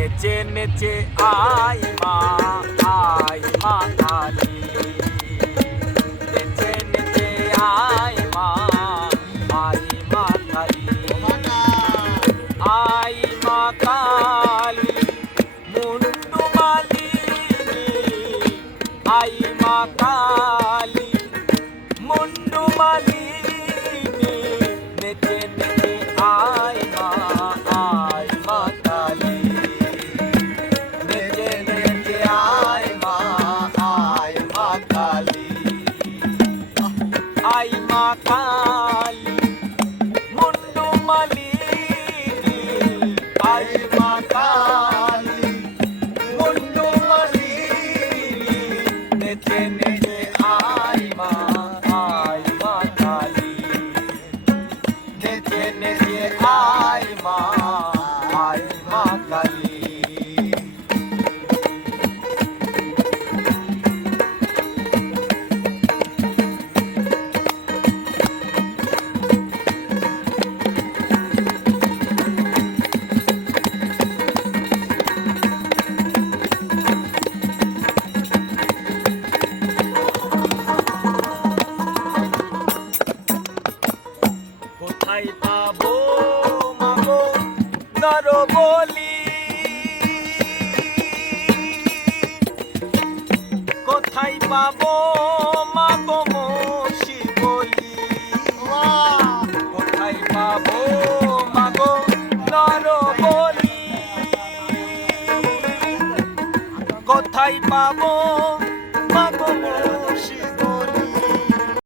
নেচে নেচে আই মা আই মা কালী নেচে নেচে আই মা আই মা কালী আই মা কালী মুন্ডু মালিনী আই মা কালী মুন্ডু মালিনী নেচে নেচে কোথায় পাবো মাগো? নর বলি। কোথায় পাবো মাগো মসি বলি? কোথায় পাবো মাগো? নর বলি। কোথায় পাবো